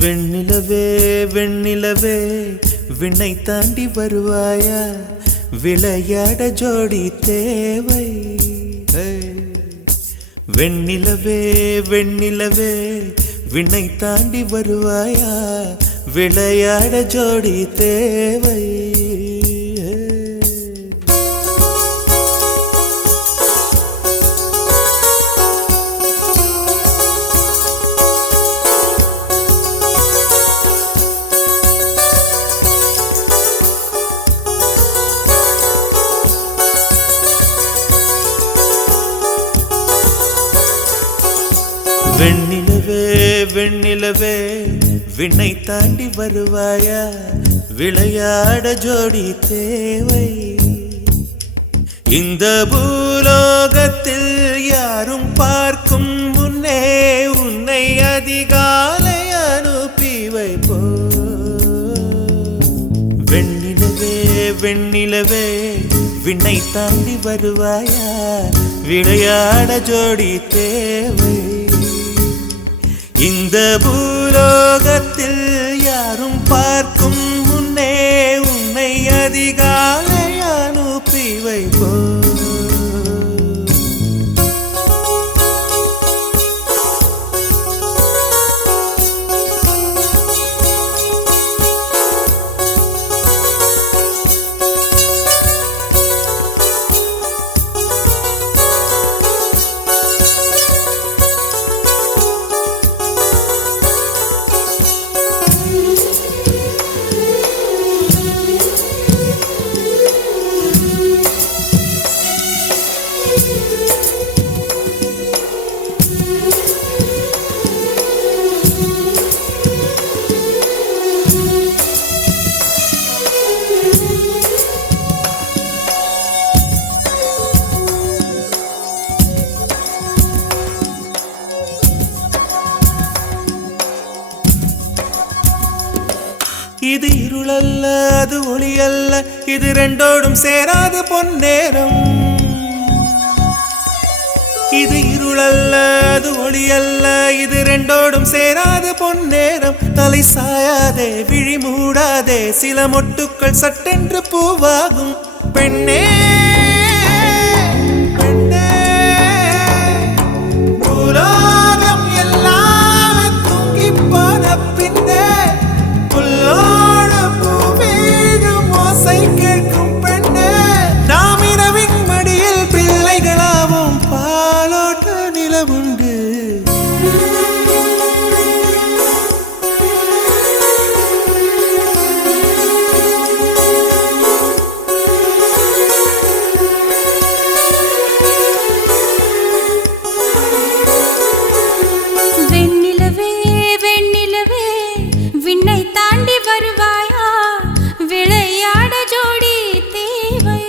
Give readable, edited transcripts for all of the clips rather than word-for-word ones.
வெண்ணிலவே வெண்ணிலவே விண்ணை தாண்டி வருவாயா, விளையாட ஜோடி தேவை. வெண்ணிலவே வெண்ணிலவே விண்ணை தாண்டி வருவாயா, விளையாட ஜோடி தேவை. வெண்ணிலவே வெண்ணிலவே விண்ணை தாண்டி வருவாயா, விளையாட ஜோடி தேவை. இந்த பூலோகத்தில் யாரும் பார்க்கும் முன்னே உன்னை அதிகாலை அனுப்பி வைப்போ. வெண்ணிலவே வெண்ணிலவே விண்ணை தாண்டி வருவாயா, விளையாட ஜோடி தேவை. இந்த பூலோகத்தில் யாரும் பார்க்கும் முன்னே உன்னை அதிகாலை அனுப்பி வைப்போ. இது இருளல்ல அது ஒளியல்ல, இது ரெண்டோடும் சேராது பொன்னேரம். இது இருளல்ல அது ஒளியல்ல, இது ரெண்டோடும் சேராது பொன்னேரம். தலை சாயாதே விழி மூடாதே, சில மொட்டுக்கள் சட்டென்று பூவாகும். பெண்ணே பெண்ணே பூலோகம் எல்லாமே தூங்கி போன பின்னே புல்லோடு பூவீகம் ஓசை கேட்கும் பெண்ணே. நாம் இரவின் மடியில் பிள்ளைகளாவும் பாலோட்ட நிலவுண்டு. வெண்ணிலவே வெண்ணிலவே விண்ணை தாண்டி வருவாயா, விளையாட ஜோடி தேவை.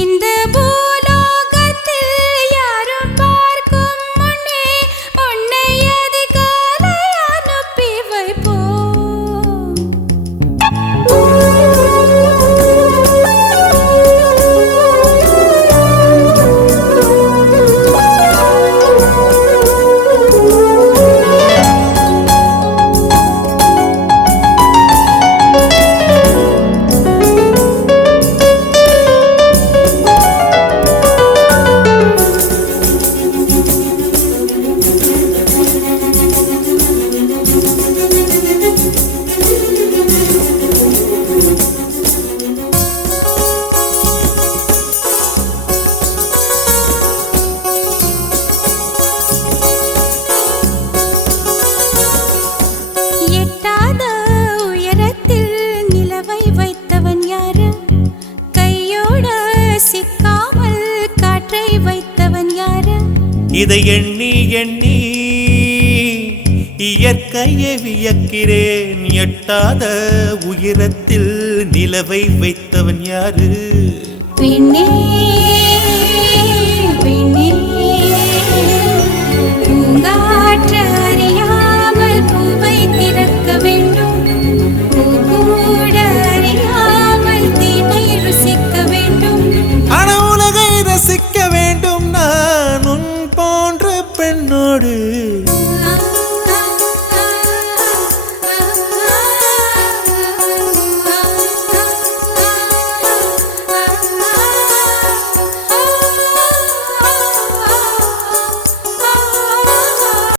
இந்த பூலோகத்தில் யாரும் பார்க்கும் முன்னே உன்னை அதிகாலை அனுப்பி வைப்போ. எட்டாத உயரத்தில் நிலவை வைத்தவன் யாரு? கையோட சிக்காமல் காற்றை வைத்தவன் யாரு? இதை எண்ணி எண்ணி இயற்கையை வியக்கிறேன். எட்டாத உயரத்தில் நிலவை வைத்தவன் யாரு? பெண்ணே பெண்ணே பூங்காற்று